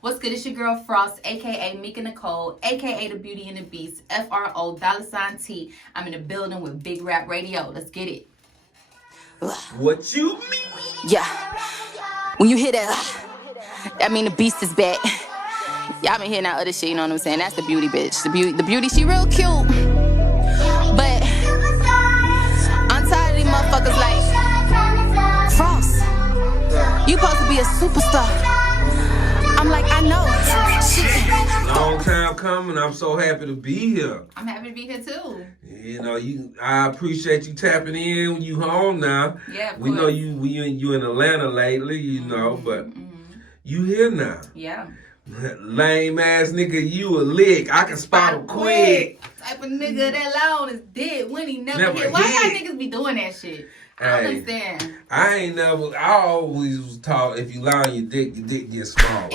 What's good? It's your girl Frost, aka Mika Nicole, aka the Beauty and the Beast, FRO$T. I'm in the building with Big Rap Radio. Let's get it. What you mean? Yeah. When you hear that mean the beast is back. Y'all been hearing that other shit, you know what I'm saying? That's the beauty bitch. The beauty, she real cute. But I'm tired of these motherfuckers like Frost. You supposed to be a superstar. I'm like, I know. Shit. Long time coming. I'm so happy to be here. I'm happy to be here too. You know, I appreciate you tapping in when you home now. Yeah, we know you in Atlanta lately, you know, but you here now. Yeah. Lame ass nigga, you a lick. I can spot him quick. Type of nigga that loud is dead when he never hit. Why y'all niggas be doing that shit? I don't understand. I always was taught if you lie on your dick gets smaller.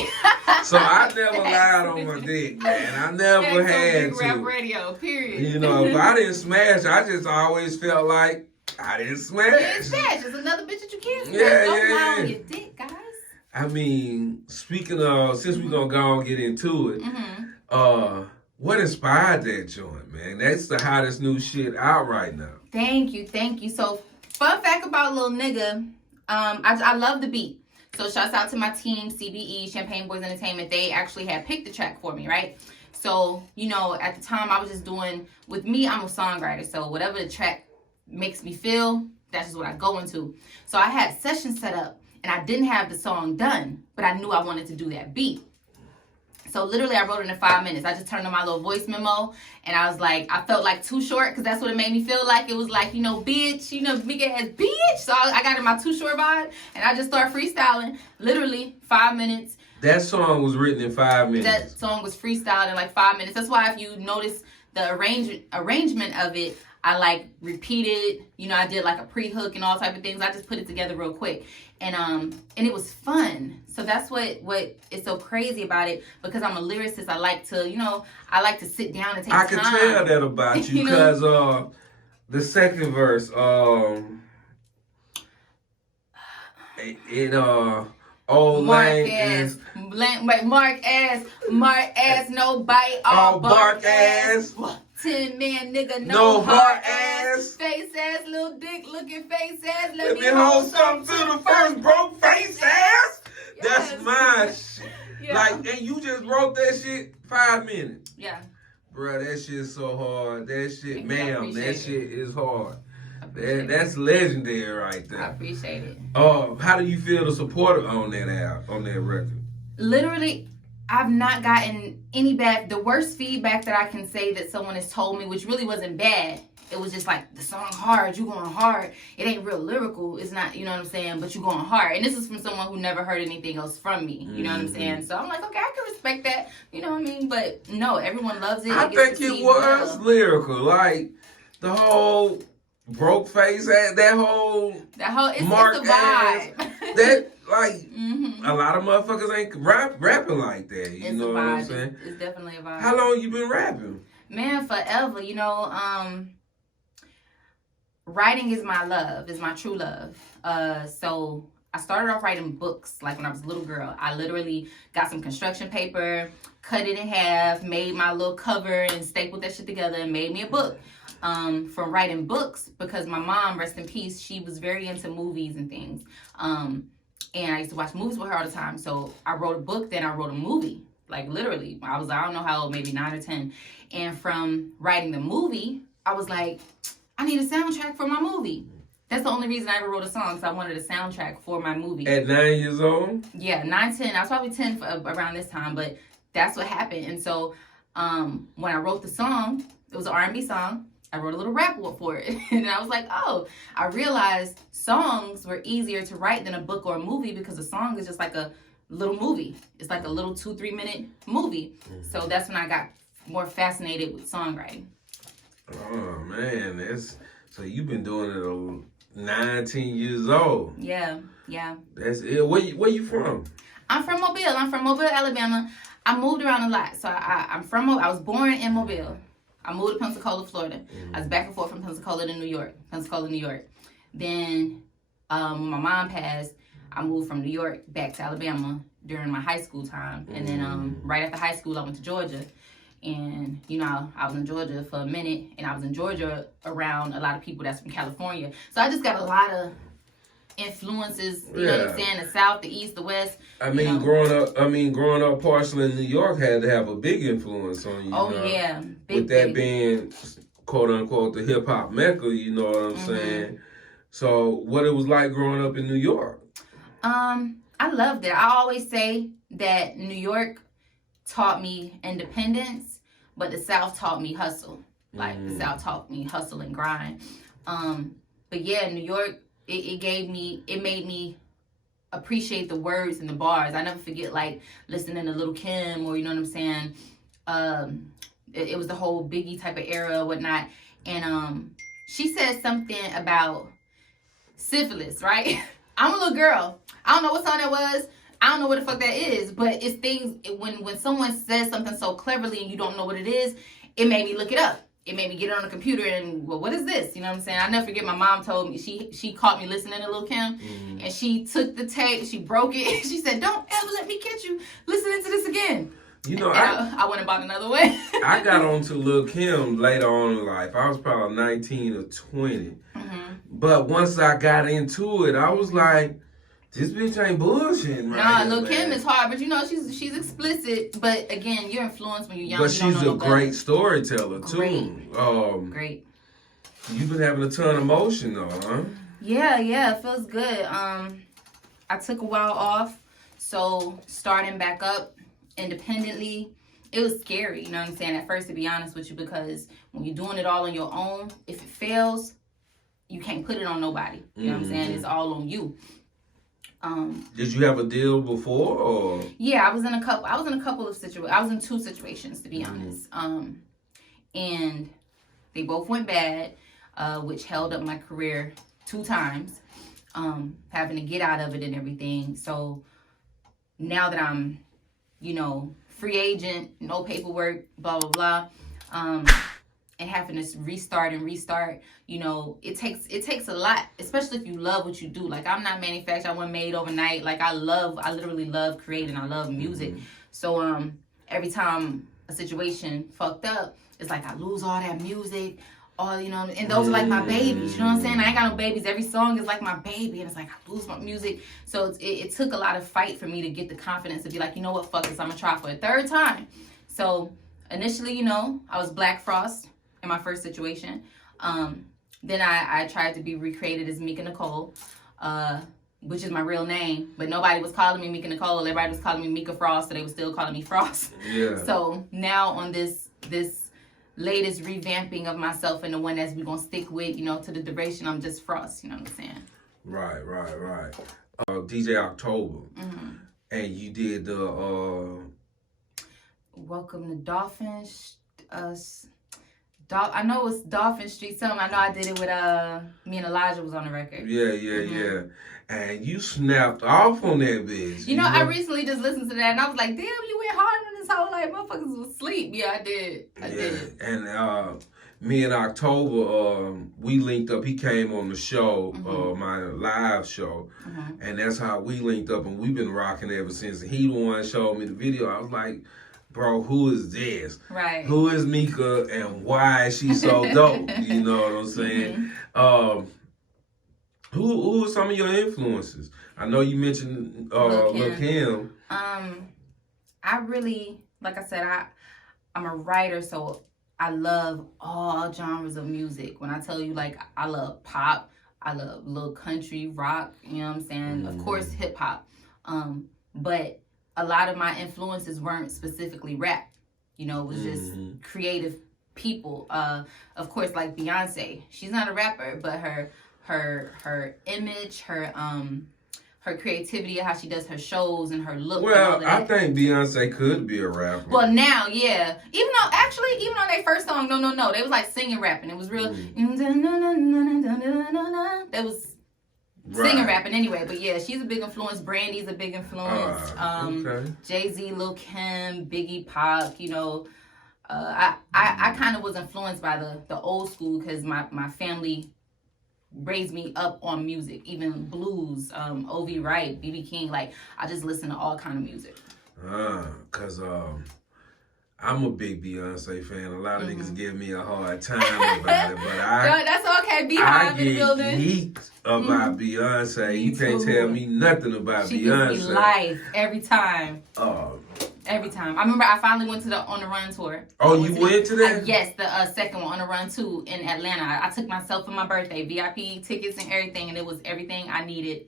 So I never lied on my dick, man. I never had Big Rap Radio, period. You know, if I didn't smash, I just always felt like I didn't smash. You didn't smash. There's another bitch that you can't smash. Don't lie on your dick, guys. I mean, speaking of, since we're going to go and get into it, what inspired that joint, man? That's the hottest new shit out right now. Thank you. So, fun fact about Lil Nigga, I love the beat. So, shouts out to my team, CBE, Champagne Boys Entertainment. They actually had picked the track for me, right? So, you know, at the time, I was just doing, with me, I'm a songwriter. So, whatever the track makes me feel, that's just what I go into. So, I had sessions set up. And I didn't have the song done, but I knew I wanted to do that beat. So literally I wrote it in 5 minutes. I just turned on my little voice memo and I was like, I felt like Too Short because that's what it made me feel like. It was like, you know, bitch, you know, big ass bitch. So I got in my Too Short vibe and I just started freestyling. Literally 5 minutes. That song was written in 5 minutes. That song was freestyled in like 5 minutes. That's why if you notice the arrangement of it, I like repeated, you know, I did like a pre-hook and all type of things. I just put it together real quick. And it was fun. So that's what is so crazy about it, because I'm a lyricist. I like to, you know, I like to sit down and take time. I can tell that about you because the second verse, old lame ass, Mark ass, no bite, all bark ass. 10-man nigga, no heart ass. Face ass, little dick looking face ass. Let me hold something to the first broke face ass. Yes. That's my shit. Yeah. Like, and you just wrote that shit 5 minutes. Yeah. Bruh, that shit's so hard. That shit, that shit is hard. That's legendary right there. I appreciate it. How do you feel the support on that record? Literally, I've not gotten any bad. The worst feedback that I can say that someone has told me, which really wasn't bad, it was just like, the song hard, you going hard. It ain't real lyrical. It's not, you know what I'm saying, but you going hard. And this is from someone who never heard anything else from me. You know what I'm saying? So I'm like, okay, I can respect that. You know what I mean? But no, everyone loves it. I think it was lyrical. Like, the whole broke face ass, that whole it's Mark a vibe. Ass, that, like, a lot of motherfuckers ain't rapping like that. You know what I'm saying? It's definitely a vibe. How long you been rapping? Man, forever. You know, writing is my love, is my true love. So I started off writing books, like when I was a little girl. I literally got some construction paper, cut it in half, made my little cover and stapled that shit together and made me a book. From writing books, because my mom, rest in peace, she was very into movies and things. And I used to watch movies with her all the time. So I wrote a book, then I wrote a movie. Like literally, I don't know how old, maybe 9 or 10. And from writing the movie, I was like, I need a soundtrack for my movie. That's the only reason I ever wrote a song, because I wanted a soundtrack for my movie. At 9 years old? Yeah, 9, 10. I was probably 10 around this time, but that's what happened. And so when I wrote the song, it was an R&B song. I wrote a little rap for it. And I was like, oh, I realized songs were easier to write than a book or a movie, because a song is just like a little movie. It's like a little 2-3 minute movie. So that's when I got more fascinated with songwriting. Oh, man. So you've been doing it 19 years old. Yeah. That's it. Where you from? I'm from Mobile, Alabama. I moved around a lot. So I was born in Mobile. I moved to Pensacola, Florida. I was back and forth from Pensacola, New York. Then when my mom passed, I moved from New York back to Alabama. during my high school time. And then right after high school, I went to Georgia. And, you know, I was in Georgia for a minute. And I was in Georgia around a lot of people that's from California. So I just got a lot of influences, you know what I'm saying? The South, the East, the West. Growing up partially in New York had to have a big influence on you. Oh, yeah. With that being, quote unquote, the hip hop mecca, you know what I'm saying? So what it was like growing up in New York? I loved it. I always say that New York taught me independence, but the South taught me hustle. Like the South taught me hustle and grind. But yeah, New York, it made me appreciate the words and the bars. I never forget like listening to Lil Kim, or you know what I'm saying. It was the whole Biggie type of era or whatnot. And she said something about syphilis, right? I'm a little girl. I don't know what song that was. I don't know what the fuck that is. But it's things, when someone says something so cleverly and you don't know what it is, it made me look it up. It made me get it on the computer and, well, what is this? You know what I'm saying? I never forget my mom told me, she caught me listening to Lil Kim, and she took the tape, she broke it, she said, don't ever let me catch you listening to this again. You know, I went and bought another one. I got onto Lil Kim later on in life. I was probably 19 or 20. But once I got into it, I was like, this bitch ain't bullshitting, right? Lil Kim is hard, but you know, she's explicit. But again, you're influenced when you're young. But she's a great storyteller, too. Great. You've been having a ton of motion, though, huh? Yeah, it feels good. I took a while off, so starting back up independently, it was scary, you know what I'm saying, at first, to be honest with you, because when you're doing it all on your own, if it fails, you can't put it on nobody. You know what I'm saying? It's all on you. Did you have a deal before, or? Yeah, I was in a couple of situations. I was in 2 situations, to be honest. And they both went bad, which held up my career 2 times, having to get out of it and everything. So now that I'm, you know, free agent, no paperwork, blah, blah, blah, and having to restart, you know, it takes a lot, especially if you love what you do. Like, I'm not manufactured, I wasn't made overnight. Like, I literally love creating, I love music. So every time a situation fucked up, it's like I lose all that music, all, you know, and those are like my babies, you know what I'm saying? I ain't got no babies. Every song is like my baby, and it's like I lose my music. So it took a lot of fight for me to get the confidence to be like, you know what, fuck this, I'm gonna try for a 3rd time. So initially, you know, I was Black Frost in my first situation. Then I tried to be recreated as Mika Nicole, which is my real name, but nobody was calling me Mika Nicole. Everybody was calling me Mika Frost, so they were still calling me Frost. Yeah. So now on this latest revamping of myself, and the one that's we gonna stick with, you know, to the duration, I'm just Frost. You know what I'm saying? Right. DJ October, and you did the Welcome to Dolphin. I know it's Dolphin Street something. I know I did it with me and Elijah was on the record. Yeah. And you snapped off on that bitch. You know, I recently just listened to that and I was like, damn, you went hard on this whole, like, motherfuckers was asleep. Yeah, I did. I did. And me and October, we linked up. He came on the show, my live show, and that's how we linked up, and we've been rocking ever since. He the one showed me the video. I was like, bro, who is this? Right. Who is Mika, and why is she so dope? You know what I'm saying? Who are some of your influences? I know you mentioned Lil Kim. I really, like I said, I'm a writer, so I love all genres of music. When I tell you, like, I love pop, I love little country, rock, you know what I'm saying? Of course, hip hop. But a lot of my influences weren't specifically rap. You know, it was just creative people. Of course, like Beyonce. She's not a rapper, but her image, her creativity, how she does her shows and her look. Well, I think Beyonce could be a rapper. Well, now, yeah. Even on their first song, No, they was like singing rapping. It was real. That was singing rapping anyway. But yeah, she's a big influence. Brandy's a big influence. Okay. Jay-Z, Lil Kim, Biggie, Pac. You know, I kind of was influenced by the old school because my family raised me up on music, even blues, O.V. Wright, B.B. King. Like, I just listen to all kind of music. Cause I'm a big Beyonce fan. A lot of niggas give me a hard time about it, but that's okay. I get geeked about Beyonce. You can't tell me nothing about she Beyonce. Gives me life every time. Every time. I remember I finally went to the On the Run tour. Oh, you went to that? Yes, the second one, On the Run 2 in Atlanta. I took myself for my birthday, VIP tickets and everything, and it was everything I needed.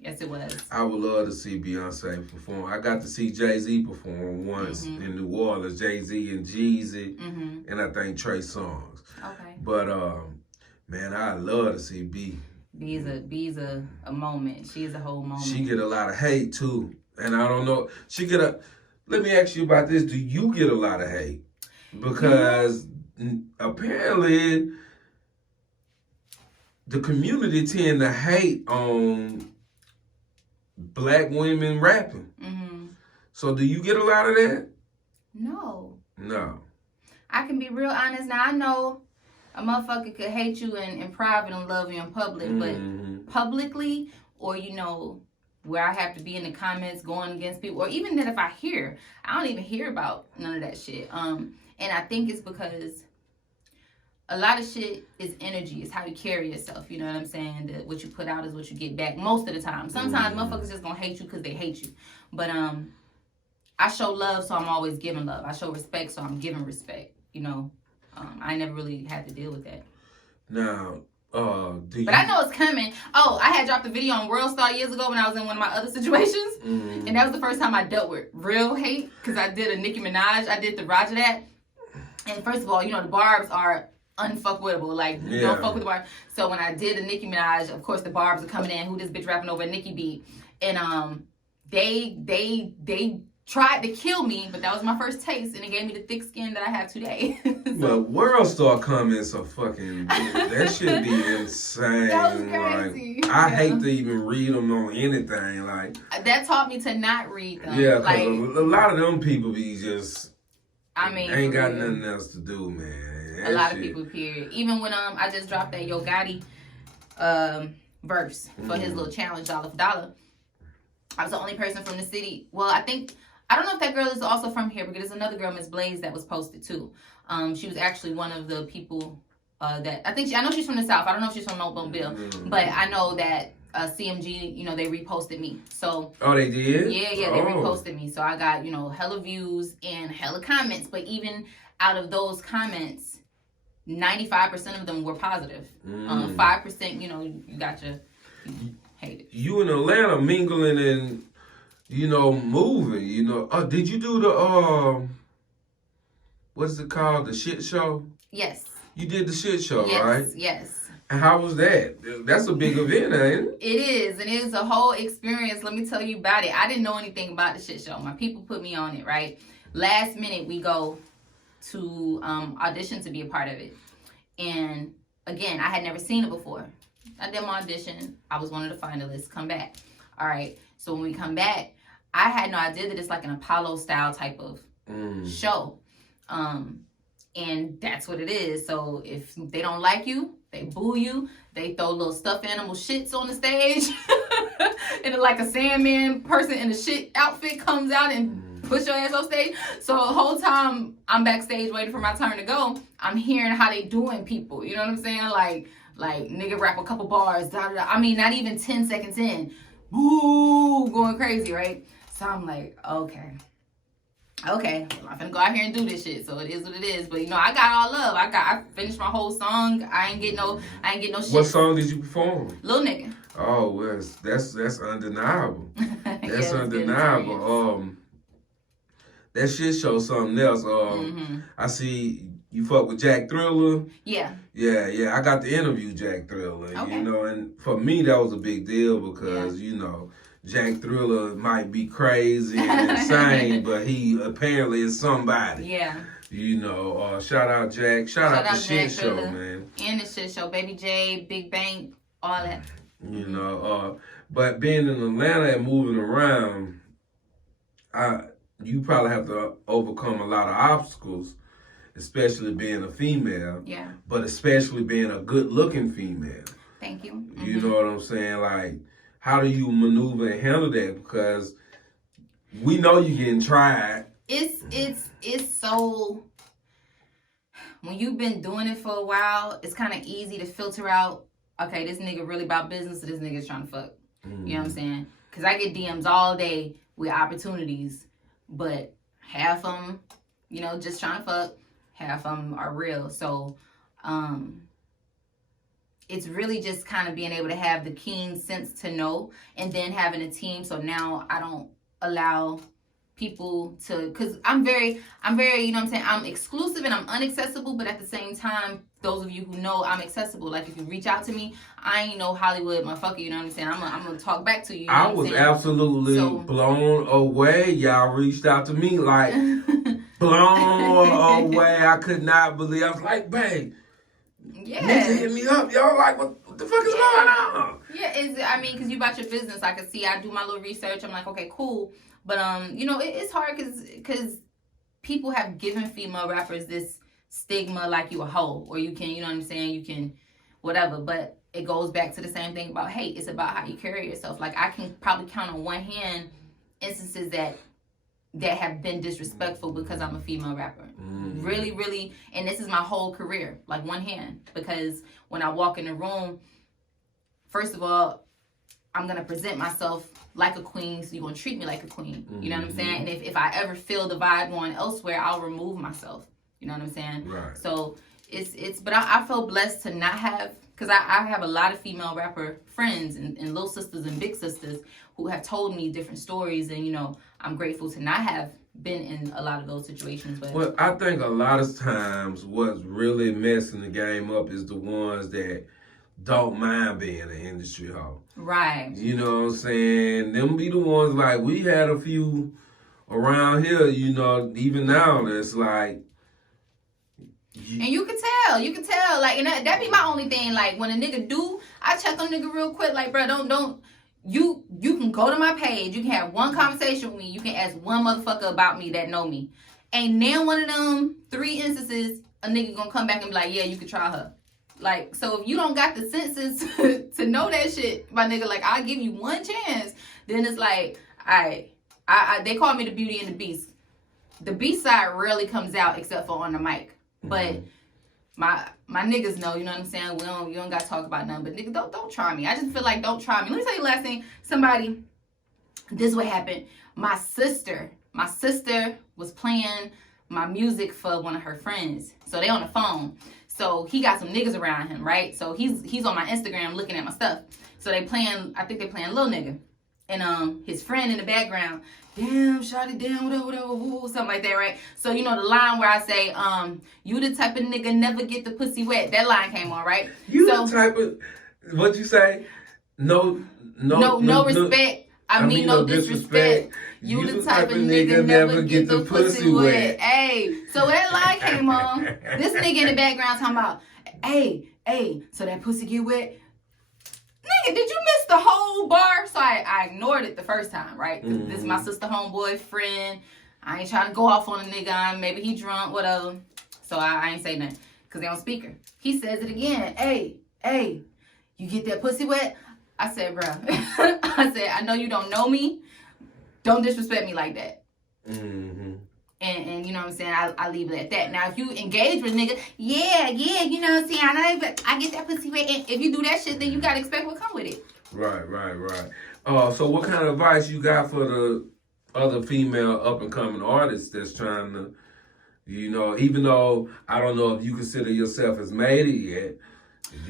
Yes, it was. I would love to see Beyonce perform. I got to see Jay-Z perform once in New Orleans. Jay-Z and Jeezy, and I think Trey Songz. Okay. But man, I love to see B. B's a moment. She is a whole moment. She get a lot of hate too, and I don't know. Let me ask you about this. Do you get a lot of hate? Because apparently the community tend to hate on black women rapping. So do you get a lot of that? No. I can be real honest. Now, I know a motherfucker could hate you in private and love you in public, but publicly, or, you know, where I have to be in the comments going against people, or even that if I don't even hear about none of that shit. And I think it's because a lot of shit is energy. It's how you carry yourself. You know what I'm saying? That what you put out is what you get back most of the time. Sometimes motherfuckers just gonna hate you because they hate you. But I show love, so I'm always giving love. I show respect, so I'm giving respect. You know, I never really had to deal with that. Now, but I know it's coming. Oh, I had dropped a video on World Star years ago when I was in one of my other situations. And that was the first time I dealt with real hate, because I did a Nicki Minaj. I did the Roger That. And first of all, you know, the barbs are unfuckwittable. Like, you don't fuck with the barbs. So when I did a Nicki Minaj, of course the barbs are coming in. Who this bitch rapping over a Nicki beat? And they tried to kill me, but that was my first taste, and it gave me the thick skin that I have today. Well, World Star comments are fucking, that should be insane. That was crazy. Like, I hate to even read them on anything. Like, that taught me to not read them. Yeah, like, a lot of them people be just, I mean, ain't got nothing else to do, man. A lot of people, period. Even when I just dropped that Yo Gotti verse for his little challenge, $1 for $1. I was the only person from the city. Well, I don't know if that girl is also from here, because there's another girl, Miss Blaze, that was posted too. She was actually one of the people that I know she's from the South. I don't know if she's from Mobile, but I know that CMG, you know, they reposted me. So they did? Yeah, they reposted me. So I got, you know, hella views and hella comments. But even out of those comments, 95% of them were positive. 5%, you know, you got your haters. You in Atlanta mingling and, you know, moving, you know. Did you do the, what is it called? The shit show? Yes. You did the shit show, right? Yes. And how was that? That's a big event, ain't it? It is, and it is a whole experience. Let me tell you about it. I didn't know anything about the shit show. My people put me on it, right? Last minute, we go to audition to be a part of it. And again, I had never seen it before. I did my audition. I was one of the finalists. Come back. All right. So when we come back, I had no idea that it's like an Apollo style type of show. And that's what it is. So if they don't like you, they boo you. They throw little stuffed animal shits on the stage. And then like a Sandman person in a shit outfit comes out and push your ass off stage. So the whole time I'm backstage waiting for my turn to go, I'm hearing how they doing people. You know what I'm saying? Like nigga rap a couple bars. Da, da, da. I mean, not even 10 seconds in. Woo, going crazy, right? So I'm like, okay, well, I'm gonna go out here and do this shit. So it is what it is. But you know, I got all love. I finished my whole song. I ain't get no shit. What song did you perform? Lil Nigga. Oh, well, that's undeniable. That's Yeah, undeniable. That shit show something else. I see you fuck with Jack Thriller. Yeah. Yeah. I got to interview Jack Thriller. Okay. You know, and for me that was a big deal because you know, Jack Thriller might be crazy and insane, but he apparently is somebody. Yeah. You know, shout out Jack. Shout out the shit show, man. And the shit show, Baby J, Big Bank, all that. You know, but being in Atlanta and moving around, you probably have to overcome a lot of obstacles, especially being a female. Yeah. But especially being a good-looking female. Thank you. You know what I'm saying? Like, how do you maneuver and handle that? Because we know you're getting tried. It's so, when you've been doing it for a while, it's kind of easy to filter out, okay, this nigga really about business, or this nigga's trying to fuck. You know what I'm saying? Because I get DMs all day with opportunities, but half of them, you know, just trying to fuck, half of them are real. So, it's really just kind of being able to have the keen sense to know, and then having a team. So now I don't allow people to, because I'm very, you know what I'm saying, I'm exclusive and I'm unaccessible, but at the same time, those of you who know, I'm accessible. Like, if you reach out to me, I ain't no Hollywood motherfucker, you know what I'm saying? I'm gonna talk back to you. You know I was absolutely blown away. Y'all reached out to me, like, blown away. I could not believe. I was like, babe, yeah, nigga hit me up. Y'all like, what the fuck is going on? Yeah, I mean, because you about your business. I can see, I do my little research. I'm like, okay, cool. But, you know, it's hard because people have given female rappers this stigma, like you a hoe, or you can, you know what I'm saying, you can whatever. But it goes back to the same thing about hate. It's about how you carry yourself. Like, I can probably count on one hand instances that have been disrespectful because I'm a female rapper. Really, really. And this is my whole career, like one hand. Because when I walk in the room, first of all, I'm going to present myself like a queen, so you're going to treat me like a queen. You know what I'm saying? And if I ever feel the vibe going elsewhere, I'll remove myself. You know what I'm saying? Right. So but I feel blessed to not have, because I have a lot of female rapper friends and little sisters and big sisters who have told me different stories, and, you know, I'm grateful to not have been in a lot of those situations. But well, I think a lot of times what's really messing the game up is the ones that don't mind being an industry hoe. Right. You know what I'm saying? Them be the ones, like, we had a few around here, you know, even now, that's like... And you can tell, like, and that be my only thing. Like, when a nigga do, I check on nigga real quick, like, bro, don't, you can go to my page, you can have one conversation with me, you can ask one motherfucker about me that know me. Ain't now one of them 3 instances, a nigga gonna come back and be like, yeah, you can try her. Like, so if you don't got the senses to know that shit, my nigga, like, I'll give you one chance. Then it's like, they call me the Beauty and the Beast. The Beast side rarely comes out except for on the mic. But my niggas know, you know what I'm saying? You don't gotta talk about nothing. But nigga, don't try me. I just feel like, don't try me. Let me tell you the last thing. This is what happened. My sister was playing my music for one of her friends. So they on the phone. So he got some niggas around him, right? So he's on my Instagram looking at my stuff. So I think they playing Lil Nigga. And his friend in the background, damn, shawty, damn, whatever, woo, something like that, right? So, you know, the line where I say, you the type of nigga never get the pussy wet, that line came on, right? The type of, what'd you say? No respect. I mean, no disrespect. You the type of nigga never get the pussy wet. Hey, so that line came on. This nigga in the background talking about, hey, so that pussy get wet? Nigga, did you miss the whole bar? So I ignored it the first time, right? This is my sister homeboy friend. I ain't trying to go off on a nigga. Maybe he drunk, whatever. So I ain't say nothing. Because they on speaker. He says it again. Hey, you get that pussy wet? I said, bro. I know you don't know me. Don't disrespect me like that. And you know what I'm saying? I leave it at that. Now, if you engage with a nigga, yeah, you know what I'm saying? I get that pussy wet. And if you do that shit, then you got to expect what come with it. Right. So what kind of advice you got for the other female up-and-coming artists that's trying to, you know, even though I don't know if you consider yourself as made it yet,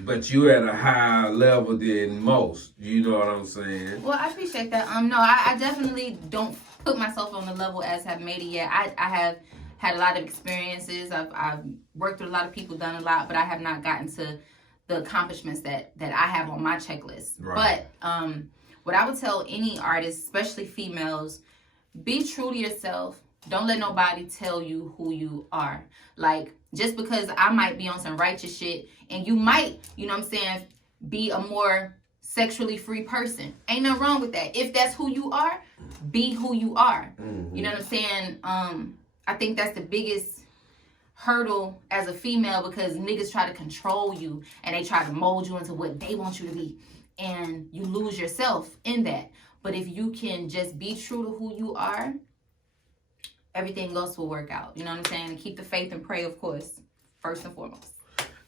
but you're at a higher level than most. You know what I'm saying? Well, I appreciate that. No, I definitely don't put myself on the level as have made it yet. I have had a lot of experiences. I've worked with a lot of people, done a lot, but I have not gotten to the accomplishments that I have on my checklist. Right. But what I would tell any artist, especially females, be true to yourself. Don't let nobody tell you who you are. Like, just because I might be on some righteous shit and you might, you know what I'm saying, be a more sexually free person. Ain't nothing wrong with that. If that's who you are, be who you are. You know what I'm saying? I think that's the biggest hurdle as a female because niggas try to control you and they try to mold you into what they want you to be. And you lose yourself in that. But if you can just be true to who you are, everything else will work out. You know what I'm saying? And keep the faith and pray, of course, first and foremost.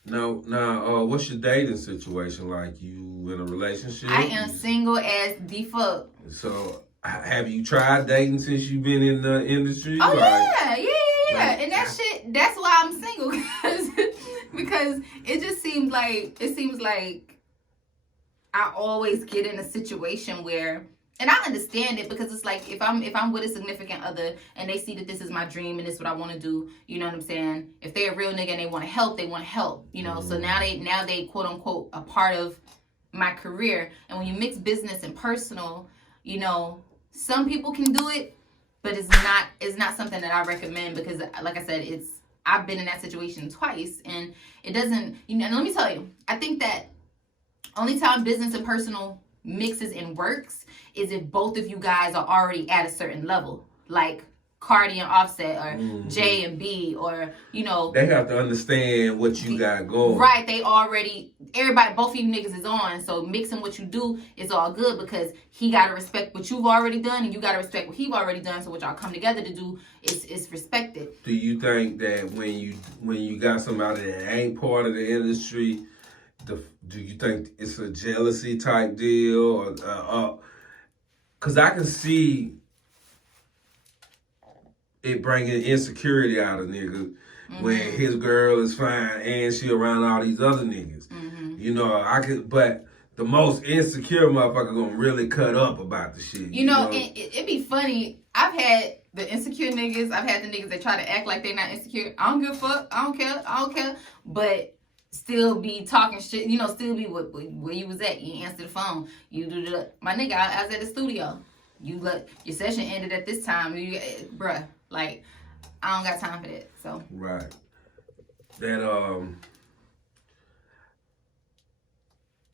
Now, what's your dating situation like? You in a relationship? I am single as the fuck. So, have you tried dating since you've been in the industry? Oh, yeah. And that shit, that's why I'm single. because it just seems like I always get in a situation where, and I understand it because it's like if I'm with a significant other and they see that this is my dream and this is what I want to do, you know what I'm saying? If they're a real nigga and they want to help, you know. So now they quote unquote a part of my career. And when you mix business and personal, you know, some people can do it, but it's not something that I recommend because, like I said, I've been in that situation twice and it doesn't. You know, and let me tell you, I think that only time business and personal mixes and works is if both of you guys are already at a certain level, like Cardi and Offset, or J and B, or, you know. They have to understand what you got going. Right, both of you niggas is on, so mixing what you do is all good because he got to respect what you've already done and you got to respect what he's already done, so what y'all come together to do is respected. Do you think that when you got somebody that ain't part of the industry, do you think it's a jealousy type deal? Or, because I can see it bringing insecurity out of niggas when his girl is fine and she around all these other niggas. You know, but the most insecure motherfucker gonna really cut up about the shit. You know? It'd be funny. I've had the insecure niggas. I've had the niggas that try to act like they're not insecure. I don't give a fuck. I don't care. But still be talking shit, you know, still be where you was at. You answer the phone. You do my nigga, I was at the studio. Your session ended at this time. Bruh, like, I don't got time for that. So. Right. That,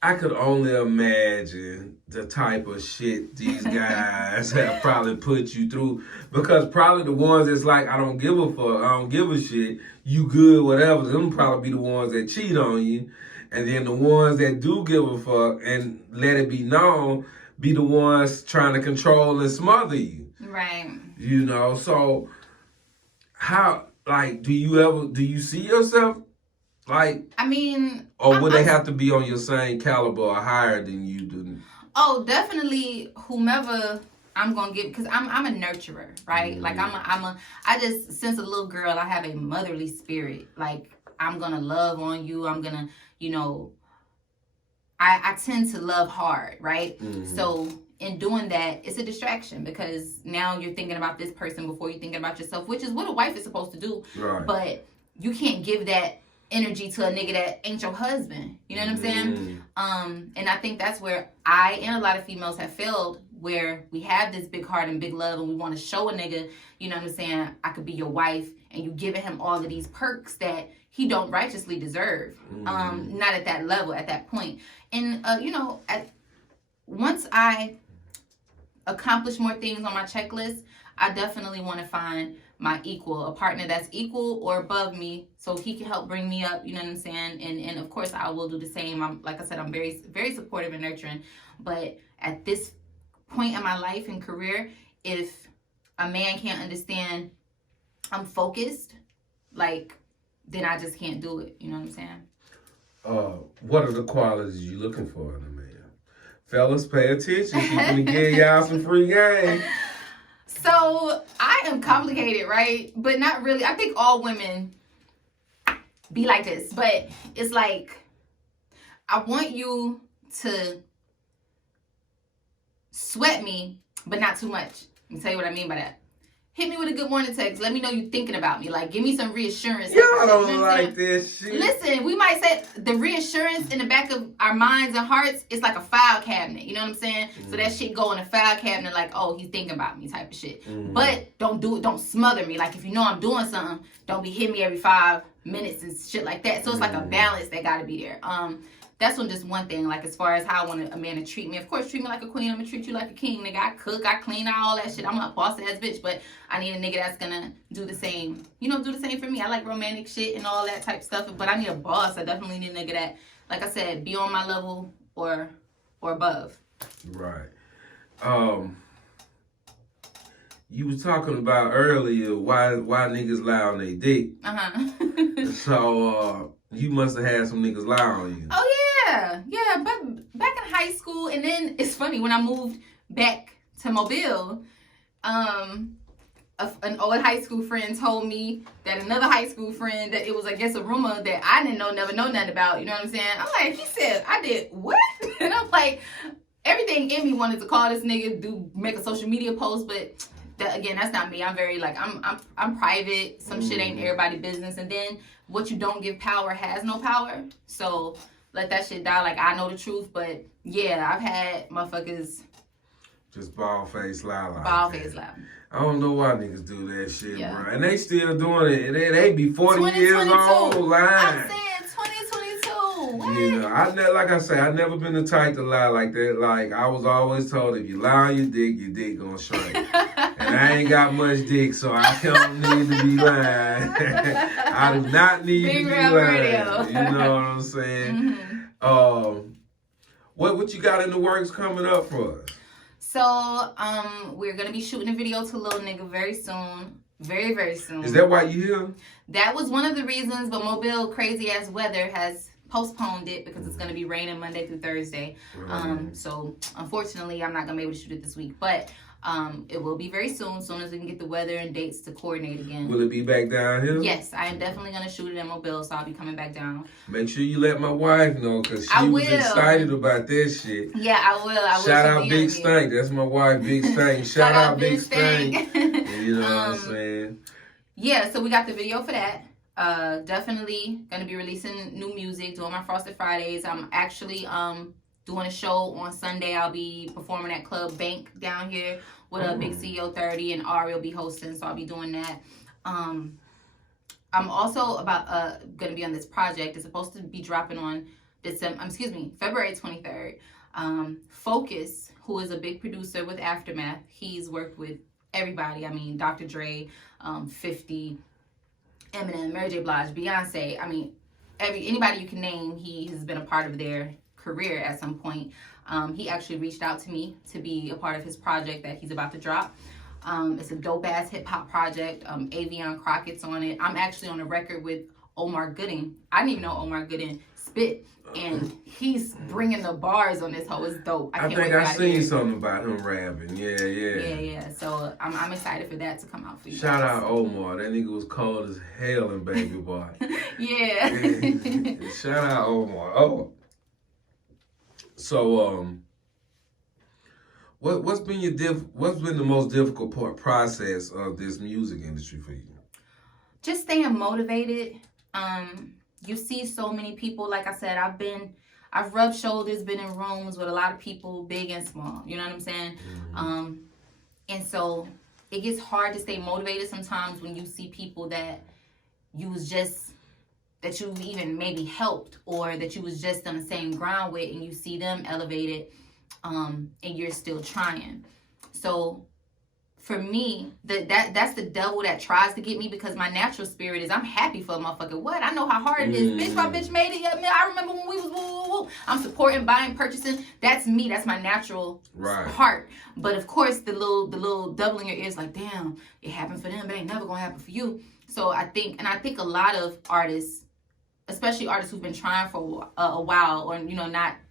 I could only imagine the type of shit these guys have probably put you through. Because probably the ones that's like, I don't give a fuck, I don't give a shit, you good, whatever, them probably be the ones that cheat on you. And then the ones that do give a fuck and let it be known be the ones trying to control and smother you. Right. You know, so how, like, do you see yourself? Like, I mean, or would they have to be on your same caliber or higher than you do? Oh, definitely whomever I'm gonna get, because I'm a nurturer, right? Like I just, since a little girl, I have a motherly spirit. Like, I'm gonna love on you. I'm gonna, you know, I tend to love hard, right? So in doing that, it's a distraction because now you're thinking about this person before you're thinking about yourself, which is what a wife is supposed to do. Right. But you can't give that energy to a nigga that ain't your husband. You know what I'm saying? And I think that's where I and a lot of females have failed, where we have this big heart and big love and we want to show a nigga, you know what I'm saying, I could be your wife, and you giving him all of these perks that he don't righteously deserve. Not at that level, at that point. And, you know, once I accomplish more things on my checklist, I definitely want to find my equal, a partner that's equal or above me, so he can help bring me up, you know what I'm saying? And of course, I will do the same. Like I said, I'm very, very supportive and nurturing. But at this point in my life and career, if a man can't understand I'm focused, like, then I just can't do it. You know what I'm saying? What are the qualities you looking for in a man? Fellas, pay attention. She's gonna give y'all some free game. So, I am complicated, right? But not really. I think all women be like this. But it's like, I want you to sweat me, but not too much. Let me tell you what I mean by that. Hit me with a good morning text. Let me know you thinking about me. Like, give me some reassurance. Y'all don't like this shit. Listen, we might say the reassurance in the back of our minds and hearts is like a file cabinet. You know what I'm saying? So that shit go in a file cabinet like, oh, he's thinking about me type of shit. But don't do it. Don't smother me. Like, if you know I'm doing something, don't be hitting me every 5 minutes and shit like that. So it's like a balance that got to be there. that's just one thing. Like, as far as how I want a man to treat me. Of course, treat me like a queen. I'm going to treat you like a king, nigga. I cook, I clean, all that shit. I'm a boss-ass bitch, but I need a nigga that's going to do the same. You know, do the same for me. I like romantic shit and all that type stuff, but I need a boss. I definitely need a nigga that, like I said, be on my level or above. Right. You was talking about earlier why niggas lie on their dick. So you must have had some niggas lie on you. Oh yeah. But back in high school, and then it's funny when I moved back to Mobile, an old high school friend told me that another high school friend, that it was, I guess, a rumor that I never know nothing about. You know what I'm saying? I'm like, he said I did what? And I'm like, everything in me wanted to call this nigga, make a social media post, but again, that's not me. I'm very I'm private. Some shit ain't everybody business. And then what you don't give power has no power. So let that shit die. Like, I know the truth, but yeah, I've had motherfuckers just bald face lie. I don't know why niggas do that shit, bro. And they still doing it. And they be 40 years old lying. I'm saying 2022. What? Yeah, like I say, I never been the type to lie like that. Like, I was always told, if you lie on your dick gonna shrink. And I ain't got much dick, so I don't need to be lying. I do not need to be lying. Radio. You know what I'm saying? Mm-hmm. What you got in the works coming up for us? So, we're gonna be shooting a video to Lil Nigga very soon. Very, very soon. Is that why you here? That was one of the reasons, but Mobile crazy ass weather has postponed it because it's gonna be raining Monday through Thursday. So unfortunately I'm not gonna be able to shoot it this week. But it will be very soon as we can get the weather and dates to coordinate again. Will it be back down here? Yes, I am definitely going to shoot it in Mobile, so I'll be coming back down. Make sure you let my wife know, because she was excited about this shit. Yeah, I will. Shout out Big Stank. That's my wife, Big Stank. Shout out Big Stank. You know what I'm saying? Yeah, so we got the video for that. Definitely going to be releasing new music, doing my Frosted Fridays. I'm actually doing a show on Sunday. I'll be performing at Club Bank down here with a Big CEO 30, and Ari will be hosting, so I'll be doing that. I'm also going to be on this project. It's supposed to be dropping on February 23rd. Focus, who is a big producer with Aftermath, he's worked with everybody. I mean, Dr. Dre, 50, Eminem, Mary J. Blige, Beyonce. I mean, anybody you can name, he has been a part of their career at some point. He actually reached out to me to be a part of his project that he's about to drop. It's a dope ass hip hop project. Avion Crockett's on it. I'm actually on a record with Omar Gooding. I didn't even know Omar Gooding spit, and he's bringing the bars on this hoe. It's dope. I think I seen something about him rapping. Yeah. So I'm excited for that to come out for you. Shout out Omar. That nigga was cold as hell in Baby Boy. Yeah. Shout out Omar. Oh. So, what's been the most difficult process of this music industry for you? Just staying motivated. You see so many people. Like I said, I've rubbed shoulders, been in rooms with a lot of people, big and small. You know what I'm saying? Mm-hmm. And so it gets hard to stay motivated sometimes when you see people that you've even maybe helped, or that you was just on the same ground with, and you see them elevated, and you're still trying. So for me, that's the devil that tries to get me, because my natural spirit is I'm happy for a motherfucker. What? I know how hard it is. Bitch, my bitch made it. Yeah, man, I remember when we was woo. I'm supporting, buying, purchasing. That's me. That's my natural heart. But of course, the little devil in your ear is like, damn, it happened for them, but it ain't never gonna happen for you. So I think a lot of artists, especially artists who've been trying for a while, or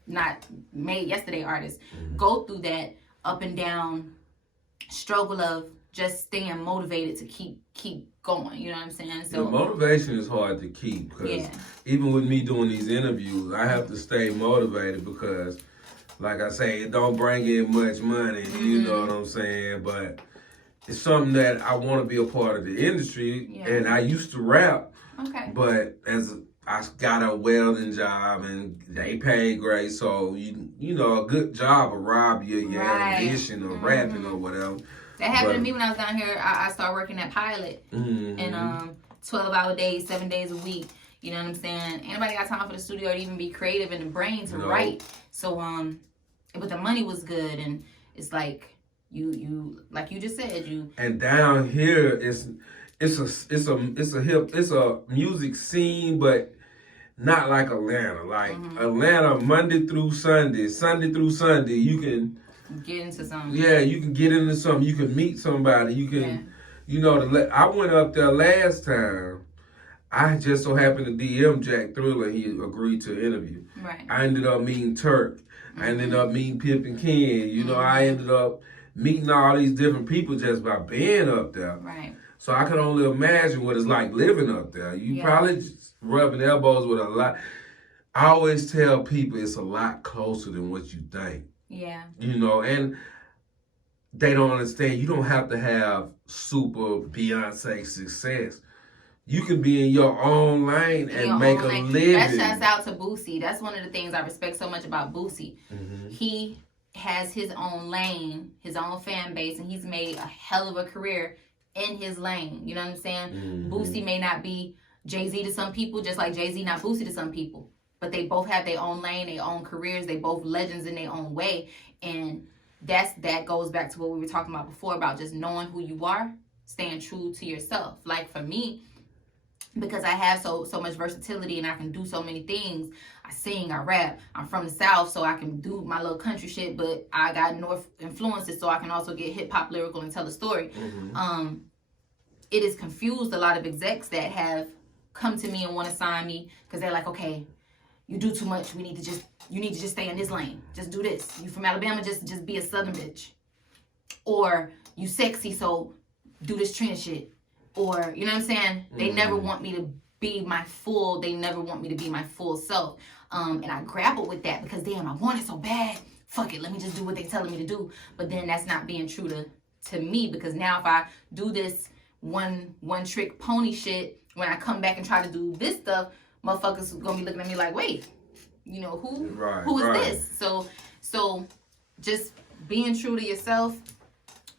not made yesterday artists, go through that up and down struggle of just staying motivated to keep going. You know what I'm saying? So the motivation is hard to keep, because even with me doing these interviews, I have to stay motivated, because like I say, it don't bring in much money. You know what I'm saying? But it's something that I want to be a part of the industry, and I used to rap. Okay. But as I got a welding job and they paid great, so a good job will rob you of your ambition or rapping or whatever. That happened to me when I was down here. I started working at Pilot, and 12-hour days, 7 days a week. You know what I'm saying? Ain't nobody got time for the studio to even be creative and the brain to write. So but the money was good, and it's like you like you just said, you. And down here it's a music scene, but not like Atlanta. Like Atlanta, Monday through Sunday, you can get into something. Yeah, you can get into something. You can meet somebody. You can, I went up there last time. I just so happened to DM Jack Thriller. He agreed to interview. Right. I ended up meeting Turk. I ended up meeting Pip and Ken. I ended up meeting all these different people just by being up there. Right. So I can only imagine what it's like living up there. You probably just rubbing elbows with a lot. I always tell people it's a lot closer than what you think. Yeah. And they don't understand. You don't have to have super Beyonce success. You can be in your own lane and make a living. That shouts out to Boosie. That's one of the things I respect so much about Boosie. He has his own lane, his own fan base, and he's made a hell of a career in his lane. You know what I'm saying? Boosie may not be Jay-Z to some people, just like Jay-Z not Boosie to some people. But they both have their own lane, their own careers. They both legends in their own way. And that goes back to what we were talking about before about just knowing who you are, staying true to yourself. Like for me, because I have so much versatility and I can do so many things. I sing, I rap. I'm from the South, so I can do my little country shit, but I got North influences, so I can also get hip-hop lyrical and tell a story. It has confused a lot of execs that have come to me and want to sign me because they're like, okay, you do too much. You need to just stay in this lane. Just do this. You from Alabama, just be a Southern bitch. Or you sexy, so do this Trina shit. Or, you know what I'm saying? They never want me to be my full self. And I grapple with that because, damn, I want it so bad. Fuck it, let me just do what they telling me to do. But then that's not being true to me, because now if I do this one trick pony shit, when I come back and try to do this stuff, motherfuckers are gonna be looking at me like, wait, who is this? So just being true to yourself,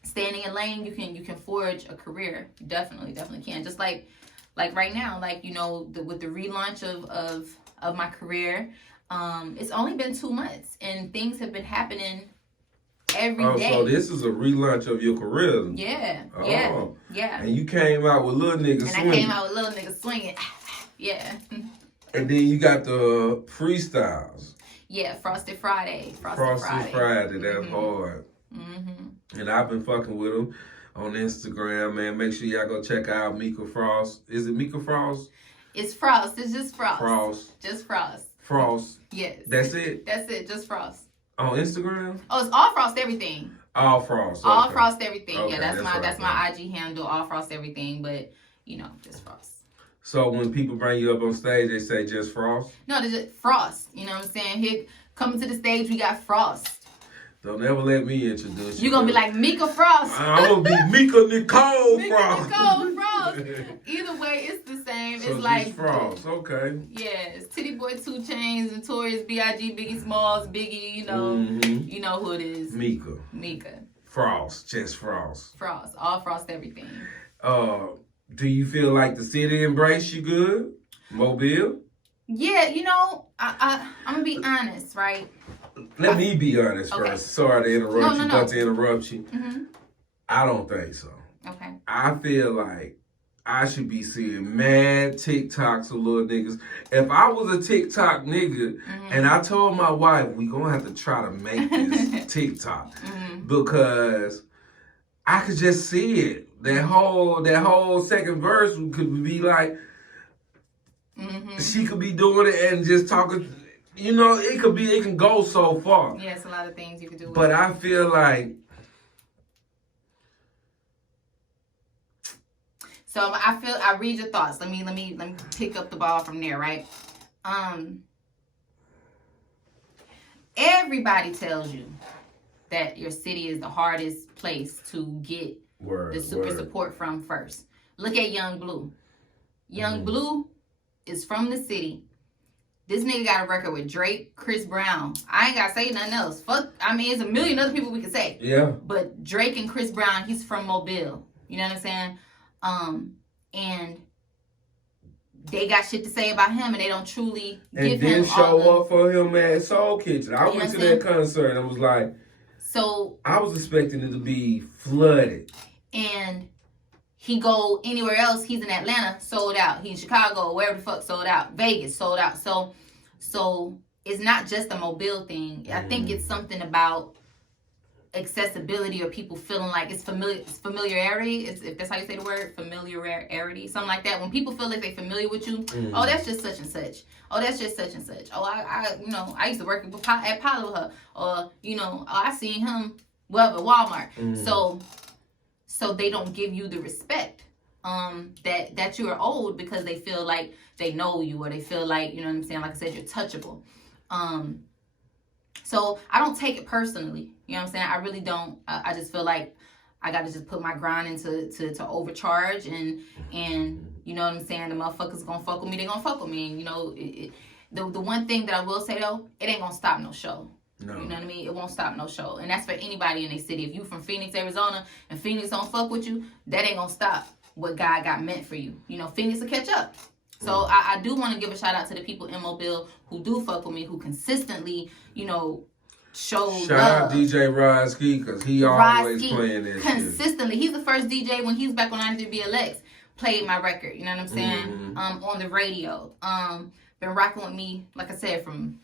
staying in your lane, you can forge a career. You definitely can. Just like right now, with the relaunch of my career, it's only been 2 months and things have been happening every day. So this is a relaunch of your career. Yeah. And you came out with Lil Nigga Swinging. And I came out with Lil Nigga Swinging. Yeah. And then you got the freestyles. Yeah, Frosted Friday. Frosted Friday, that's hard. And I've been fucking with them on Instagram, man. Make sure y'all go check out Mika Frost. Is it Mika Frost? It's Frost. It's just Frost. Frost. Just Frost. Frost. Yes. That's it? That's it. Just Frost. On Instagram? Oh, it's All Frost Everything. All Frost. Okay. All Frost Everything. Okay, yeah, that's my IG handle, All Frost Everything, but just Frost. So when people bring you up on stage, they say just Frost? No, they just Frost. You know what I'm saying? Here, coming to the stage, we got Frost. Don't ever let me introduce you. You're going to be like Mika Frost. I'm going to be Mika Nicole Frost. Mika Nicole Frost. Either way, it's the same. So it's like Frost, okay. Yeah, it's Titty Boy 2 Chainz, Notorious B.I.G., Biggie Smalls, Biggie, you know who it is. Mika. Frost, just Frost. Frost, All Frost Everything. Do you feel like the city embraced you good? Mobile? Yeah, I'm going to be honest, right? Let me be honest first. Sorry to interrupt you, but to interrupt you. I don't think so. Okay. I feel like I should be seeing mad TikToks of little niggas. If I was a TikTok nigga and I told my wife, we gonna have to try to make this TikTok because I could just see it. That whole second verse could be like, she could be doing it and just talking. It can go so far. Yeah, it's a lot of things you can do. But I feel like. So I read your thoughts. Let me pick up the ball from there, right? Everybody tells you that your city is the hardest place to get the super support from first. Look at Young Blue. Young Blue is from the city. This nigga got a record with Drake, Chris Brown. I ain't got to say nothing else. It's a million other people we could say. Yeah. But Drake and Chris Brown, he's from Mobile. You know what I'm saying? And they got shit to say about him and they don't truly give him and then show up for him at Soul Kitchen. I went to that concert and I was like, so I was expecting it to be flooded. And he go anywhere else, he's in Atlanta, sold out. He in Chicago, wherever the fuck, sold out. Vegas, sold out. So it's not just a Mobile thing. I think it's something about accessibility or people feeling like it's familiarity. If that's how you say the word, familiarity, something like that. When people feel like they're familiar with you, oh, that's just such and such. Oh, that's just such and such. Oh, I used to work at Palo with her. Or, I seen him at Walmart. So they don't give you the respect that you are owed because they feel like they know you or they feel like, you know what I'm saying? Like I said, you're touchable. So I don't take it personally. You know what I'm saying? I really don't. I just feel like I got to just put my grind into to overcharge and you know what I'm saying? The motherfuckers gonna fuck with me. They gonna fuck with me. And, the one thing that I will say though, it ain't gonna stop no show. No. You know what I mean? It won't stop no show. And that's for anybody in their city. If you from Phoenix, Arizona, and Phoenix don't fuck with you, that ain't gonna stop what God got meant for you. Phoenix will catch up. So I do want to give a shout out to the people in Mobile who do fuck with me, who consistently, show love. Shout out DJ Rodski, because he always playing this consistently. Shit. He's the first DJ when he was back on 93 BLX, played my record, you know what I'm saying? On the radio. Been rocking with me, like I said, from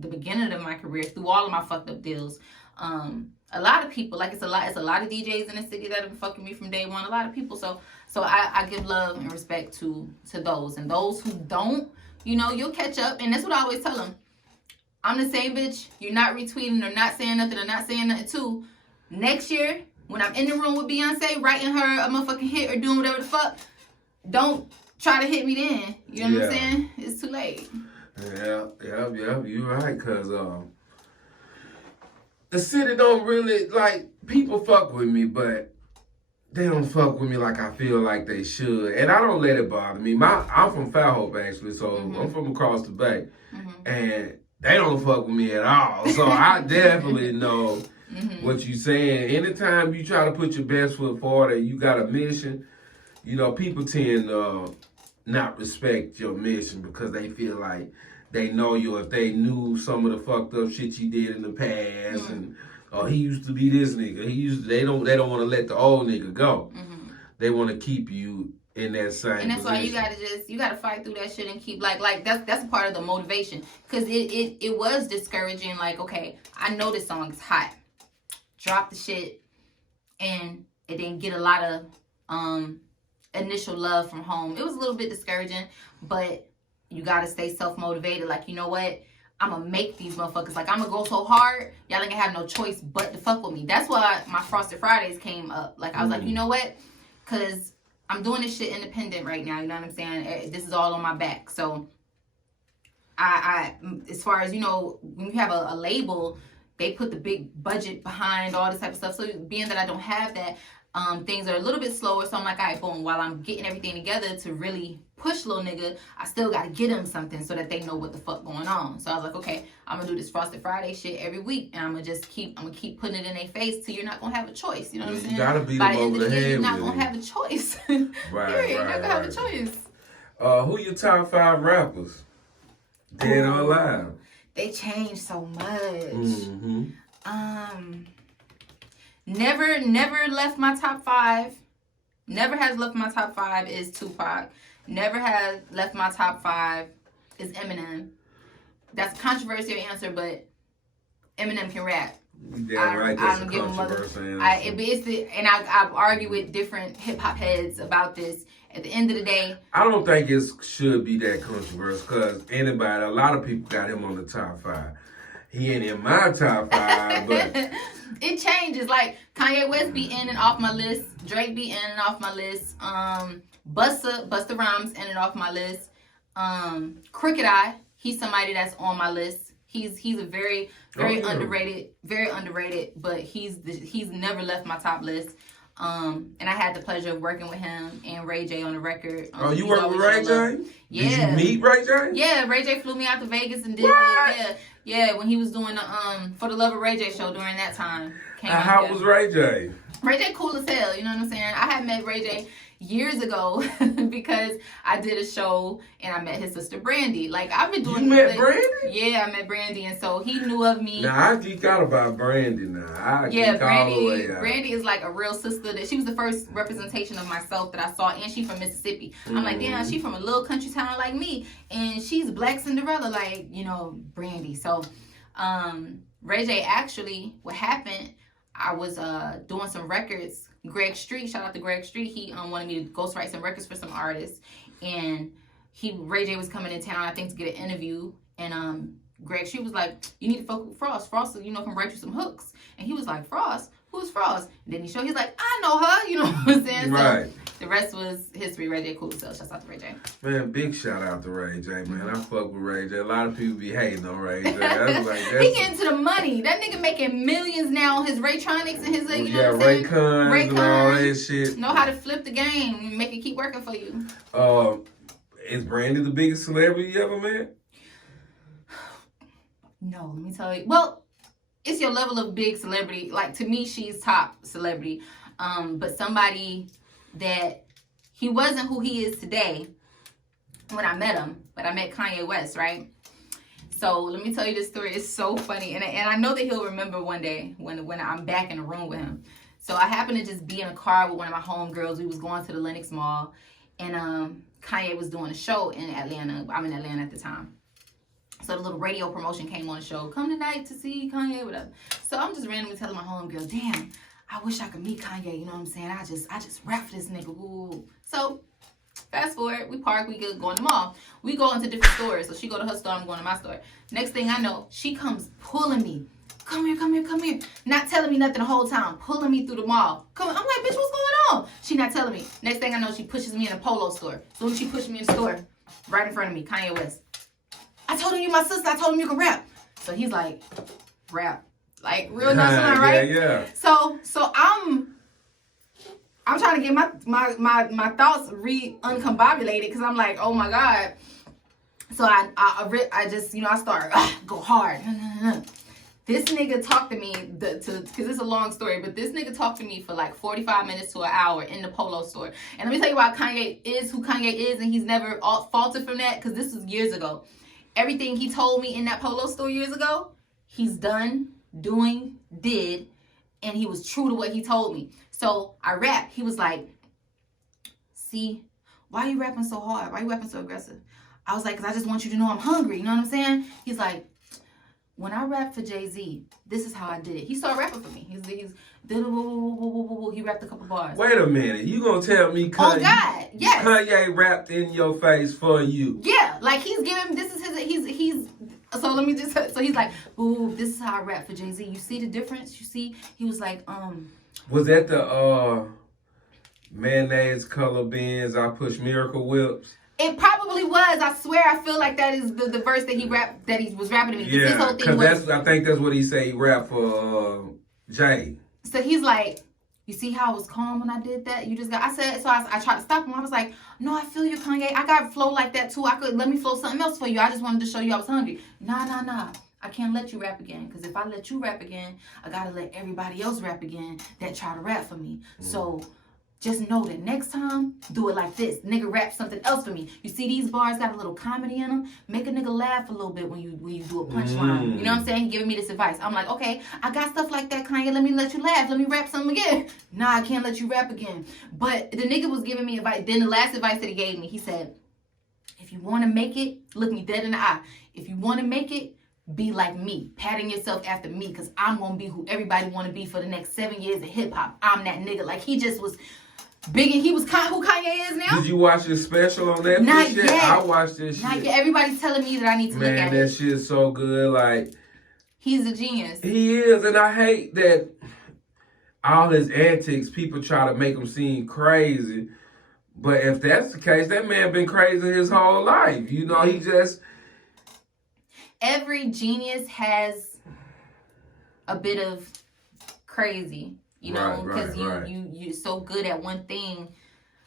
the beginning of my career through all of my fucked up deals. A lot of people, like it's a lot of DJs in the city that have been fucking me from day one. A lot of people, so I give love and respect to those, and those who don't, you'll catch up. And that's what I always tell them. I'm the same bitch you're not retweeting or not saying nothing or not saying nothing to. Next year, when I'm in the room with Beyonce, writing her a motherfucking hit or doing whatever the fuck, don't try to hit me then. You know what I'm saying? It's too late. Yeah, you're right, because the city don't really, like, people fuck with me, but they don't fuck with me like I feel like they should. And I don't let it bother me. I'm from Fairhope, actually, so I'm from across the bay. And they don't fuck with me at all. So I definitely know what you're saying. Anytime you try to put your best foot forward and you got a mission, people tend to not respect your mission because they feel like they know you. If they knew some of the fucked up shit you did in the past, and he used to be this nigga. They don't want to let the old nigga go. They want to keep you in that same. And that's position. Why you gotta fight through that shit and keep like that's a part of the motivation, because it was discouraging. Like, okay, I know this song is hot, drop the shit, and it didn't get a lot of initial love from home. It was a little bit discouraging, but you gotta stay self-motivated. Like, you know what? I'm gonna make these motherfuckers. Like, I'm gonna go so hard, y'all ain't gonna have no choice but to fuck with me. That's why my Frosted Fridays came up. Like, I was like, you know what? Because I'm doing this shit independent right now. You know what I'm saying? This is all on my back. So, I as far as, when you have a label, they put the big budget behind all this type of stuff. So, being that I don't have that, things are a little bit slower. So I'm like, all right, boom, while I'm getting everything together to really push Lil Nigga, I still got to get him something so that they know what the fuck going on. So I was like, okay, I'm going to do this Frosted Friday shit every week, and I'm going to keep putting it in their face till you're not going to have a choice. You know what I'm saying? You got to beat By them the end over of the the year, head. you're not going to have a choice. Right, you're not going to have a choice. Who your top 5 rappers? Dead or alive? They changed so much. Never left my top 5. Never has left my top 5 is Tupac. Never has left my top 5 is Eminem. That's a controversial answer, but Eminem can rap. Yeah, right. That's a controversial answer. I've argued with different hip hop heads about this. At the end of the day, I don't think it should be that controversial, because a lot of people got him on the top 5. He ain't in my top 5, but it changes. Like, Kanye West be in and off my list. Drake be in and off my list. Busta Rhymes in and off my list. Crooked Eye, he's somebody that's on my list. He's a very underrated, but he's never left my top list. And I had the pleasure of working with him and Ray J on the record. You worked with Ray J? Yeah. Did you meet Ray J? Yeah, Ray J flew me out to Vegas and did when he was doing the For the Love of Ray J show during that time. How was Ray J? Ray J cool as hell, you know what I'm saying? I had met Ray J years ago because I did a show and I met his sister Brandy. Like I've been doing. You met Brandy? Yeah, I met Brandy, and so he knew of me. Now I geek out about Brandy. Now Brandy is like a real sister. That she was the first representation of myself that I saw, and she's from Mississippi. I'm like, damn, she's from a little country town like me, and she's Black Cinderella, like Brandy. So, Ray J actually, what happened? I was doing some records. Greg Street, shout out to Greg Street. He wanted me to ghostwrite some records for some artists, and Ray J was coming in town, I think, to get an interview, and Greg Street was like, you need to fuck with Frost. Frost, can write you some hooks. And he was like, Frost? Who's Frost? And then he's like, I know her. You know what I'm saying? Right. So the rest was history. Ray J cool. So shout out to Ray J. Man, big shout out to Ray J, man. I fuck with Ray J. A lot of people be hating on Ray J. He getting to the money. That nigga making millions now on his Raytronics and his, what I'm saying? Raycons and all that shit. Know how to flip the game and make it keep working for you. Is Brandy the biggest celebrity you ever met? No, let me tell you. Well, it's your level of big celebrity. Like, to me, she's top celebrity. But somebody that he wasn't who he is today when I met him. But I met Kanye West, right? So let me tell you this story. It's so funny. And I know that he'll remember one day when I'm back in the room with him. So I happened to just be in a car with one of my homegirls. We was going to the Lenox Mall. And Kanye was doing a show in Atlanta. I'm in Atlanta at the time. So the little radio promotion came on the show. Come tonight to see Kanye, whatever. So I'm just randomly telling my homegirl, damn, I wish I could meet Kanye. You know what I'm saying? I just rap for this nigga. Ooh. So fast forward, we park, we go in the mall. We go into different stores. So she go to her store, I'm going to my store. Next thing I know, she comes pulling me. Come here. Not telling me nothing the whole time. Pulling me through the mall. I'm like, bitch, what's going on? She not telling me. Next thing I know, she pushes me in a Polo store. Soon as she pushed me in the store, right in front of me, Kanye West. I told him you my sister. I told him you can rap. So he's like, rap. Like, real nonchalant, right? Yeah. So I'm trying to get my thoughts uncombobulated because I'm like, oh my God. So I just, I start, go hard. This nigga talked to me, because it's a long story, but this nigga talked to me for like 45 minutes to an hour in the Polo store. And let me tell you why Kanye is who Kanye is, and he's never faulted from that, because this was years ago. Everything he told me in that Polo store years ago, he's done, did, and he was true to what he told me. So I rapped. He was like, see, why are you rapping so hard? Why are you rapping so aggressive? I was like, because I just want you to know I'm hungry. You know what I'm saying? He's like, when I rapped for Jay-Z, this is how I did it. He started rapping for me. He rapped a couple bars. Wait a minute. You gonna tell me Kanye, oh God, yes. Kanye rapped in your face for you? Yeah, like he's giving, this is his, so let me just, so he's like, ooh, this is how I rap for Jay-Z. You see the difference? You see? He was like, Was that the, mayonnaise color bins, I push miracle whips? It probably was. I swear, I feel like that is the verse that he was rapping to me. Yeah, his whole thing was, I think that's what he said. He rapped for Jay. So he's like, you see how I was calm when I did that? You just got. I said, so I tried to stop him. I was like, no, I feel you, Kanye. I got flow like that too. Let me flow something else for you. I just wanted to show you I was hungry. Nah. I can't let you rap again, because if I let you rap again, I gotta let everybody else rap again that try to rap for me. So just know that next time, do it like this. Nigga rap something else for me. You see these bars got a little comedy in them? Make a nigga laugh a little bit when you do a punchline. You know what I'm saying? He giving me this advice. I'm like, okay, I got stuff like that, Kanye. Let me let you laugh. Let me rap something again. Nah, I can't let you rap again. But the nigga was giving me advice. Then the last advice that he gave me, he said, if you want to make it, look me dead in the eye. If you want to make it, be like me, patting yourself after me, because I'm going to be who everybody want to be for the next 7 years of hip-hop. I'm that nigga. Like, he just was big, and he was who Kanye is now. Did you watch his special on Netflix? Not yet. I watched this shit. Not yet. Everybody's telling me that I need to look at it. Man, that shit is so good. Like, he's a genius. He is, and I hate that all his antics, people try to make him seem crazy. But if that's the case, that man been crazy his whole life. You know, he just... Every genius has a bit of crazy, you know, because you're so good at one thing,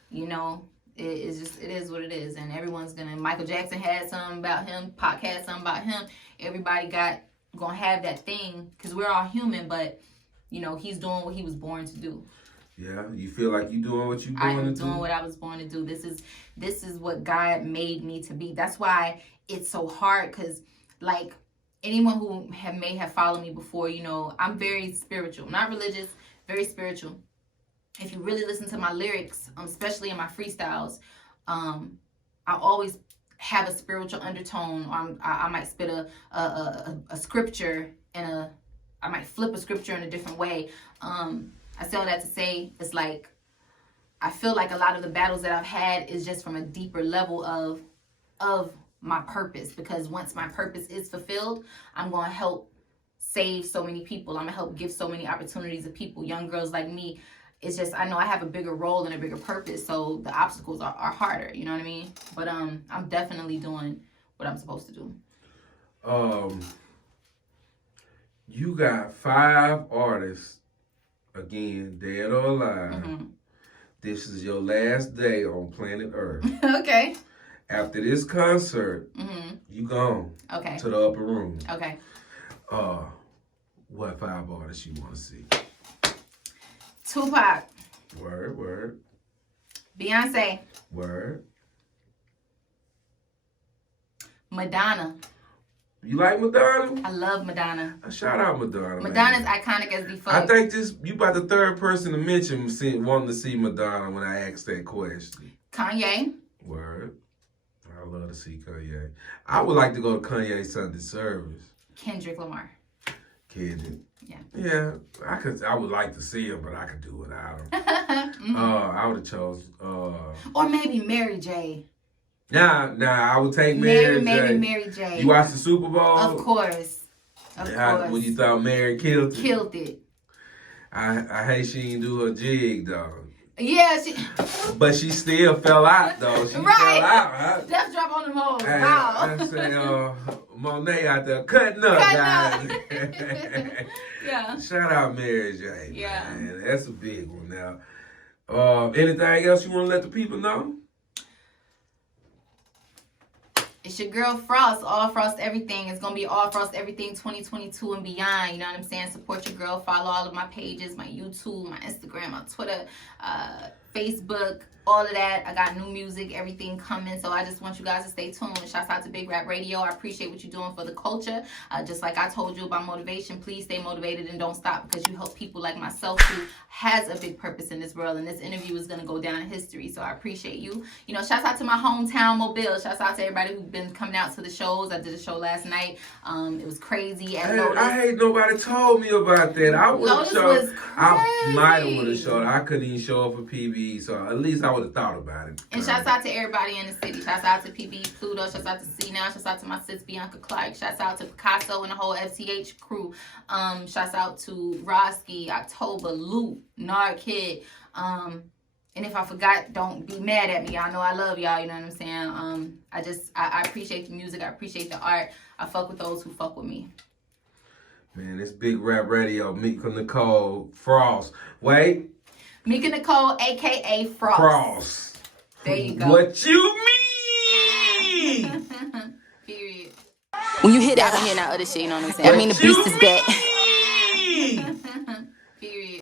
you know. It is what it is, and everyone's gonna. Michael Jackson had something about him. Pac had something about him. Everybody gonna have that thing, because we're all human. But you know, he's doing what he was born to do. Yeah, you feel like you doing what you I am doing doing what I was born to do. This is what God made me to be. That's why it's so hard, because like anyone who may have followed me before, you know, I'm very spiritual, not religious, very spiritual. If you really listen to my lyrics, especially in my freestyles, I always have a spiritual undertone, or I might spit a scripture I might flip a scripture in a different way. I say all that to say, it's like, I feel like a lot of the battles that I've had is just from a deeper level of my purpose. Because once my purpose is fulfilled, I'm going to help save so many people. I'm going to help give so many opportunities to people, young girls like me. It's just, I know I have a bigger role and a bigger purpose, so the obstacles are harder, you know what I mean? But I'm definitely doing what I'm supposed to do. You got 5 artists, again, dead or alive. Mm-hmm. This is your last day on planet Earth. Okay. After this concert, you gone. Okay. To the upper room. Okay. What 5 artists you want to see? Tupac. Word. Beyonce. Word. Madonna. You like Madonna? I love Madonna. Shout out Madonna. Madonna's man. iconic as the fuck. I think you about the 3rd person to mention wanting to see Madonna when I asked that question. Kanye. Word. I love to see Kanye. I would like to go to Kanye's Sunday service. Kendrick Lamar. Kendrick. Yeah. Yeah, I would like to see him, but I could do without him. I would have chose. Or maybe Mary J. Nah, I would take Mary J. Maybe Mary J. You watched the Super Bowl? Of course. Of course. When you thought Mary killed it? Killed it. I hate she didn't do her jig, though. Yeah, But she still fell out, though. She fell out, huh? Death drop on them hoes. Hey, Wow. I say, Monet out there cutting up, guys. Yeah. Shout out Mary J. Yeah. Man. That's a big one now. Anything else you want to let the people know? It's your girl Frost, All Frost Everything. It's going to be All Frost Everything 2022 and beyond. You know what I'm saying? Support your girl. Follow all of my pages, my YouTube, my Instagram, my Twitter, Facebook, all of that. I got new music, everything coming. So I just want you guys to stay tuned. Shouts out to Big Rap Radio. I appreciate what you're doing for the culture. Just like I told you about motivation, please stay motivated and don't stop, because you help people like myself who has a big purpose in this world. And this interview is going to go down in history. So I appreciate you. You know, shouts out to my hometown Mobile. Shouts out to everybody who's been coming out to the shows. I did a show last night. It was crazy. I hate nobody told me about that. I would have showed. I might have would have showed. I couldn't even show up for PB, so at least I would have thought about it. And shouts out to everybody in the city. Shouts out to PB Pluto. Shouts out to C Now. Shouts out to my sis Bianca Clark. Shouts out to Picasso and the whole FTH crew. Shouts out to Roski, October, Luke, Nard Kid. And if I forgot, don't be mad at me. Y'all know I love y'all. You know what I'm saying? I appreciate the music. I appreciate the art. I fuck with those who fuck with me. Man, it's Big Rap Radio. Mika Nicole, Frost. Wait. Mika Nicole, a.k.a. Frost. Frost. There you go. What you mean? Period. When you hit that, I hear that other shit, you know what I'm saying? I mean, the beast is back.